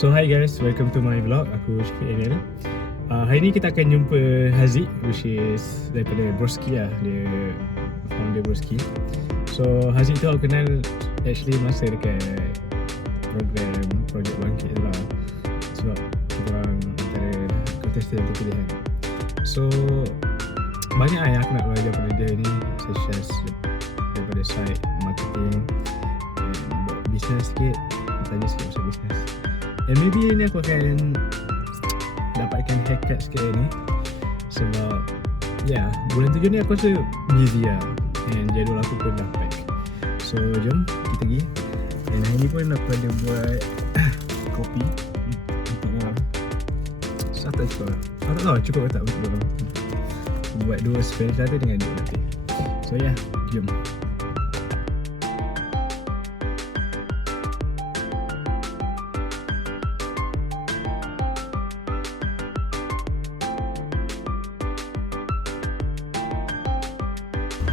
So hi guys, welcome to my vlog. Aku Syafiq Daniel. Hari ni kita akan jumpa Haziq, which is daripada Broski lah. Dia founder Broski. So Haziq tu aku kenal actually masa dekat program Projek Bangkit tu lah. Sebab kita orang antara kontestan yang terpilihan. So banyak yang aku nak belajar pada dia ni, such as daripada side marketing and buat business sikit, tanya sikit pasal business. And maybe ni aku akan dapatkan haircut sikit ni. Sebab bulan 7 ni aku rasa busy lah, and jadual aku pun dah pack. So jom kita pergi. And hari ni pun aku ada buat kopi untuk orang. So tak cukup lah, aku tak tahu cukup ke tak untuk orang. Buat 2 special latte dengan 2 latte. So jom.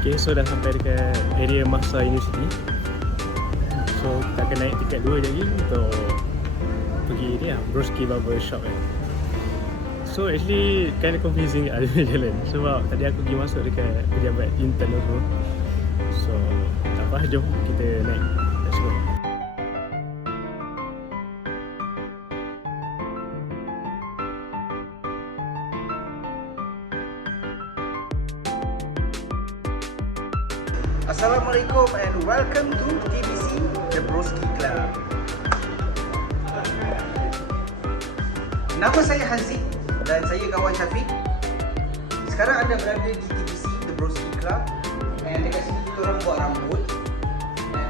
Okay, so dah sampai dekat area Mahsa University. So kita akan naik tiket 2 lagi untuk pergi ni lah, Broski Barber Shop kan. So actually kind of confusing ada jalan, sebab tadi aku pergi masuk dekat pejabat intern tu. So tak apa, jom kita naik. Let's go. Assalamualaikum and welcome to TBC, The Broski Club. Nama saya Haziq dan saya kawan Syafiq. Sekarang anda berada di TBC, The Broski Club. And dekat sini kita orang buat rambut.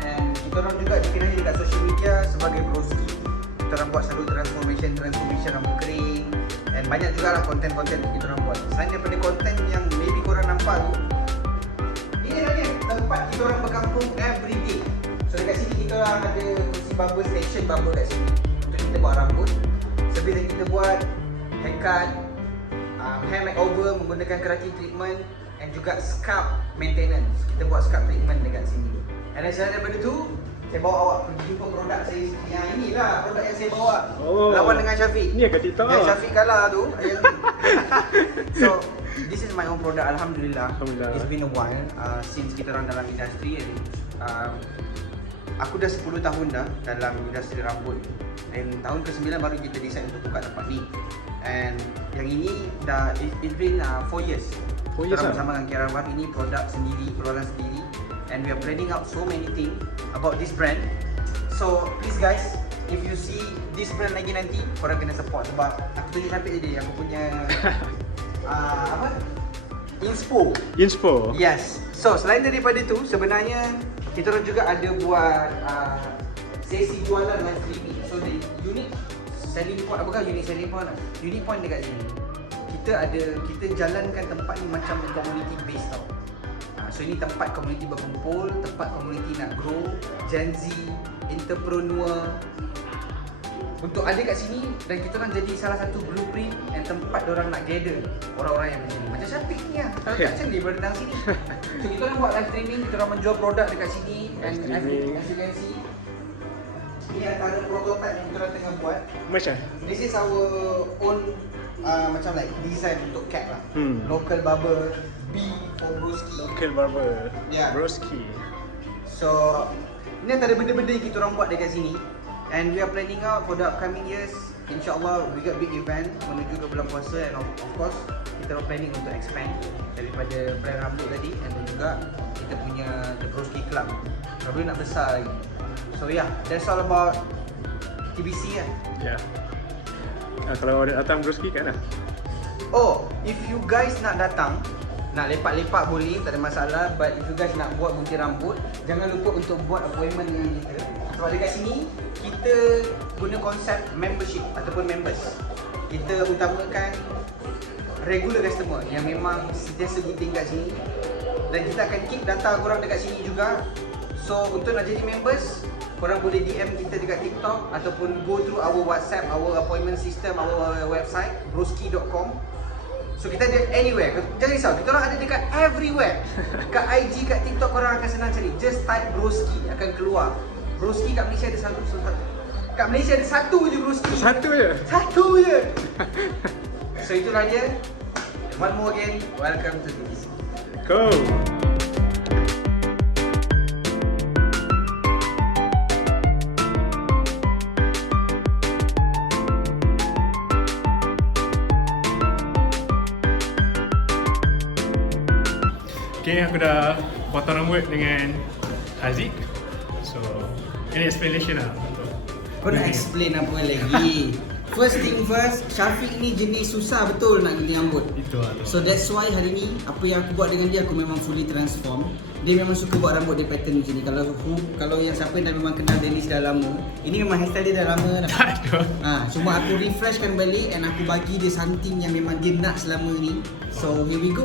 And kita orang juga dikenali dekat social media sebagai Broski. Kita orang buat selalu transformation rambut kering. And banyak juga lah konten-konten yang kita orang buat. Selain daripada konten yang maybe korang nampak tu, tempat kita orang berkampung everyday. So dekat sini kita orang ada kursi barber station barber kat sini untuk kita buat rambut. Sebila kita buat haircut, hair makeover menggunakan keratin treatment and juga scalp maintenance. Kita buat scalp treatment dekat sini. And selain daripada tu, saya bawa awak pergi jumpa produk saya. Yang inilah produk yang saya bawa. Lawan dengan Syafiq. Ni kat TikTok. Yang Syafiq kalah tu. So this is my own product. Alhamdulillah. It's been a while since kita orang dalam industri. And aku dah 10 tahun dah dalam industri rambut. Dan tahun ke-9 baru kita decide untuk buka tempat ni. And yang ini dah it's been 4 years. 4 years bersama dengan Kiara Bar. Ini produk sendiri, keluaran sendiri. And we are planning out so many things about this brand. So please guys, if you see this brand lagi nanti, korang kena support. Sebab aku tunjuk Syafiq tadi, aku punya apa? Inspo. Yes. So selain daripada tu, sebenarnya kita orang juga ada buat sesi jualan live streaming. So the unique selling point, apakah unique selling point? Unique point dekat sini, kita jalankan tempat ni macam community based tau. So ini tempat community berkumpul, tempat community nak grow, Gen Z, entrepreneur untuk ada kat sini. Dan kita orang jadi salah satu blueprint and tempat diorang nak gather orang-orang yang macam ni. Macam Syafiq ni lah, kalau tak macam dia berdatang sini. So kita orang buat live streaming, kita orang menjual produk dekat sini. And as you can see, ini antara prototype yang kita orang tengah buat. Macam? This is our own macam like design untuk cap lah. Local barber, B for Broski. Local barber, Broski. So ini antara benda-benda yang kita orang buat dekat sini. And we are planning out for the upcoming years. InsyaAllah we got big event menuju ke bulan puasa. And of course kita orang planning untuk expand daripada brand rambut tadi. And juga kita punya The Broski Club. Baru nak besar lagi. So that's all about TBC kan. Kalau ada datang Broski kat mana? If you guys nak datang, nak lepak-lepak boleh, tak ada masalah. But if you guys nak buat gunting rambut, jangan lupa untuk buat appointment dengan kita. Sebab dekat sini kita guna konsep membership ataupun members. Kita utamakan regular customer yang memang sentiasa gunting kat sini. Dan kita akan keep data korang dekat sini juga. So untuk nak jadi members, korang boleh DM kita dekat TikTok ataupun go through our WhatsApp, our appointment system, our website broski.com. So kita ada anywhere. Jangan risau, kita orang ada dekat everywhere. Kat IG, kat TikTok korang akan senang cari. Just type Broski akan keluar. Broski kat Malaysia ada satu. kat Malaysia ada satu je broski. Satu je. Satu je. So itulah dia. One more again, welcome to TTC. Go. Okay, aku dah potong rambut dengan Haziq. So, ini explanation lah. Kau nak explain apa lagi? First thing first, Syafiq ni jenis susah betul nak gini rambut. Itu lah. So that's why hari ni apa yang aku buat dengan dia, aku memang fully transform. Dia memang suka buat rambut dia pattern macam ni. Kalau yang siapa yang dah memang kenal Dennis dah lama, ini memang hairstyle dia dah lama dah. Tak ada. Cuma aku refreshkan balik and aku bagi dia something yang memang dia nak selama ni. So here we go.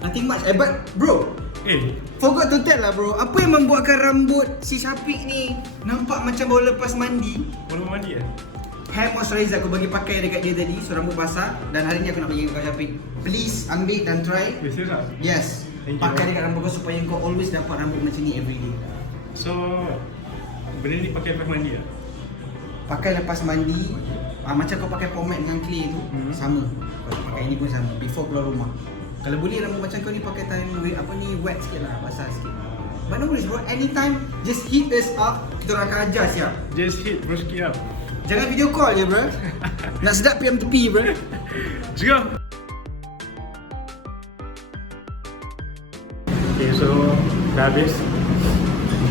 Nothing much. But bro, forgot to tell lah bro, apa yang membuatkan rambut si Syafiq ni nampak macam baru lepas mandi? Baru mandi lah? Hair moisturizer aku bagi pakai dekat dia tadi, so rambut basah. Dan hari ni aku nak bagi kau Syafiq. Please ambil dan try. Serius lah? Yes. Thank you. Pakai dekat rambut kau supaya kau always dapat rambut macam ni every day. So, benda ni pakai lepas mandi lah? Pakai lepas mandi, macam kau pakai pomade dengan clay tu, sama. Kau pakai ini pun sama, before keluar rumah. Kalau boleh rambut macam kau ni pakai time wet sikit lah, basah sikit. But no worries bro, anytime just hit us up, kita orang akan ajar siap. Just hit broski up. Jangan video call je bro. Nak sedap PM tepi bro. Let's go. Okay, so dah habis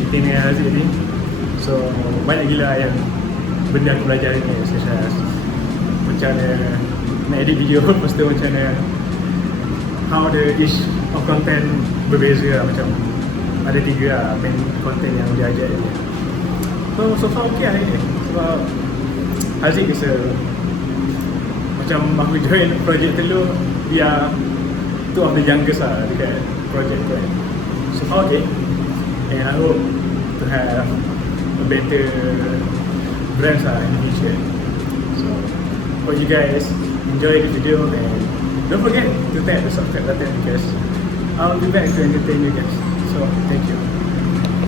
meeting dengan Haziq ni. So banyak gila yang benda aku belajar ni, such as macam mana nak edit video, lepas tu macam mana how the each of content berbeza lah, macam ada 3 lah main content yang dia ajar ni. So far okay lah ni. Sebab Haziq is macam aku join project Telur, dia two of the youngest lah dekat project tu kan. So far okay, and I hope to have a better brands lah in the future. So hope you guys enjoy the video, and don't forget to tap the subscribe button because I'll be back to entertain you guys. So thank you.